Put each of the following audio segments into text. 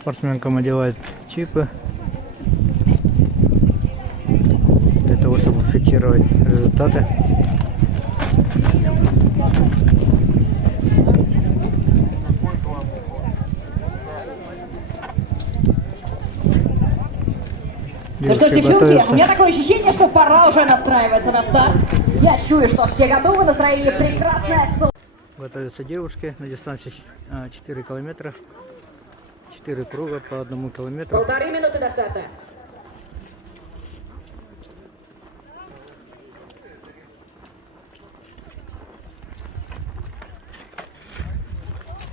Спортсменкам одевают чипы для того, чтобы фиксировать результаты. Ну что ж, девчонки, у меня такое ощущение, что пора уже настраиваться на старт. Я чую, что все готовы, настроение прекрасное. Готовятся девушки на дистанции 4 километра. 4 круга по 1 километру. 1,5 минуты до старта.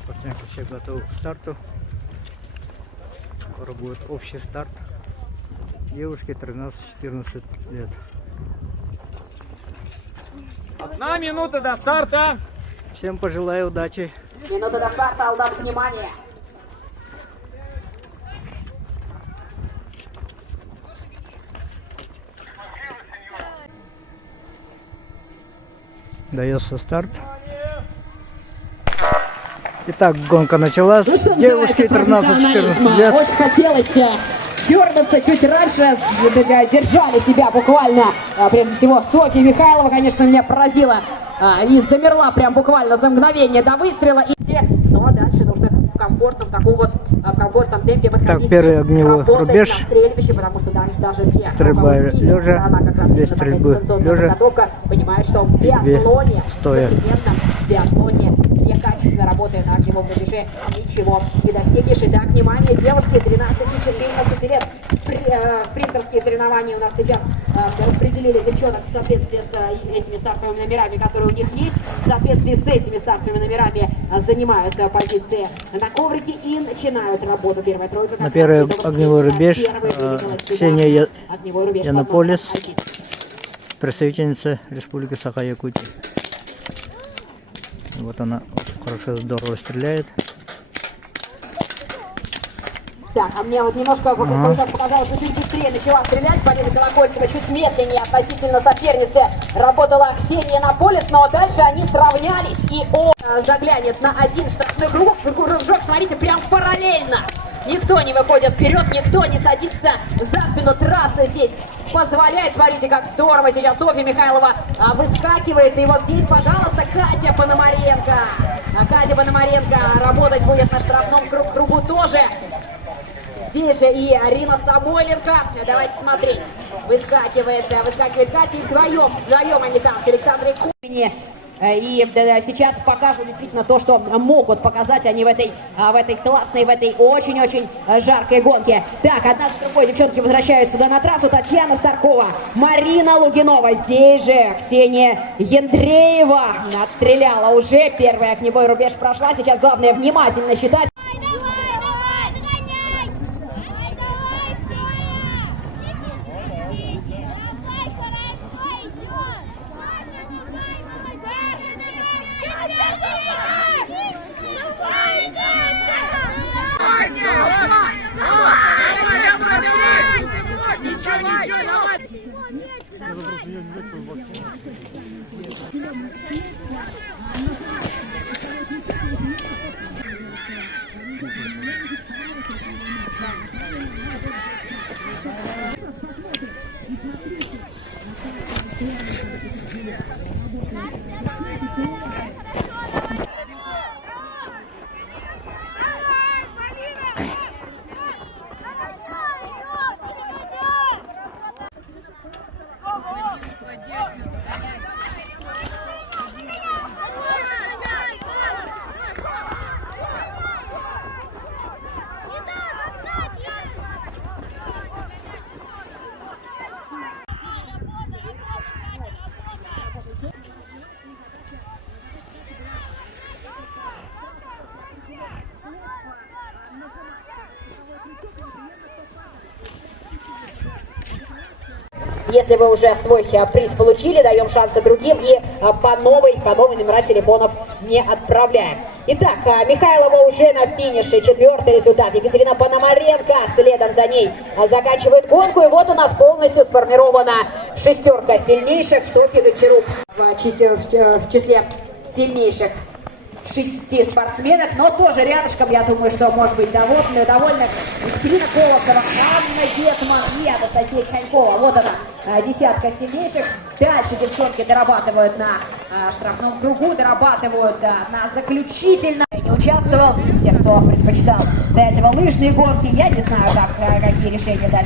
Спортсменки все готовы к старту. Скоро будет общий старт. Девушки 13-14 лет. 1 минута до старта. Всем пожелаю удачи. Минута до старта, Алдан, внимание. Дается старт. Итак, гонка началась. Ну, что Девушки 13-14 лет. Очень хотелось дернуться чуть раньше, держали себя буквально. Прежде всего, Софья Михайлова, конечно, меня поразила и замерла прям буквально за мгновение до выстрела. Ну а дальше нужно в комфортном таком вот, в комфортном темпе подходить. Так, первый огневой рубеж. На стрельбище, потому что даже те, Стрельба лежа, она как раз две стрельбы лежа, понимает, что в биатлоне, стоя. в биатлоне некачественно работая на огневом рубеже, ничего не достигнешь. Итак, внимание, девушки 13-14 лет. Спринтерские соревнования у нас сейчас распределили девчонок в соответствии с этими стартовыми номерами, которые у них есть. В соответствии с этими стартовыми номерами занимают позиции на коврике и начинают работу. Первая тройка. На первый огневой рубеж Ксения Янополис, представительница Республики Саха-Якутия. Вот она хорошо, здорово стреляет. Так, а мне вот немножко сейчас показалось, что чуть быстрее начала стрелять. Полина Колокольцева чуть медленнее относительно соперницы работала Ксения Янополис, но дальше они сравнялись. И он заглянет на один штрафной кружок, смотрите, прям параллельно. Никто не выходит вперед, никто не садится за спину. Трасса здесь позволяет. Смотрите, как здорово сейчас Софья Михайлова выскакивает. И вот здесь, пожалуйста, Катя Пономаренко. Катя Пономаренко работать будет на штрафном кругу тоже. Здесь же и Арина Самойленко. Давайте смотреть. Выскакивает Катя. И вдвоем американцы Александры Кумини. И сейчас покажут действительно то, что могут показать они в этой классной, в этой очень-очень жаркой гонке. Так, одна за другой девчонки возвращаются сюда на трассу. Татьяна Старкова, Марина Лугинова. Здесь же Ксения Яндреева отстреляла уже. Первый огневой рубеж прошла. Сейчас главное внимательно считать. Если вы уже свой приз получили, даем шансы другим и по новой номера телефонов не отправляем. Итак, Михайлова уже на финише. 4-й результат. Екатерина Пономаренко следом за ней заканчивает гонку. И вот у нас полностью сформирована шестерка сильнейших. Софья Гончарук в числе сильнейших 6 спортсменок, но тоже рядышком, я думаю, что может быть довольно Екатерина Колосова, Анна Гетман и Анастасия Конькова. Вот она, десятка сильнейших. Дальше девчонки дорабатывают на штрафном кругу, дорабатывают на заключительном. Не участвовал, те, кто предпочитал до этого лыжные гонки, я не знаю, какие решения дальше.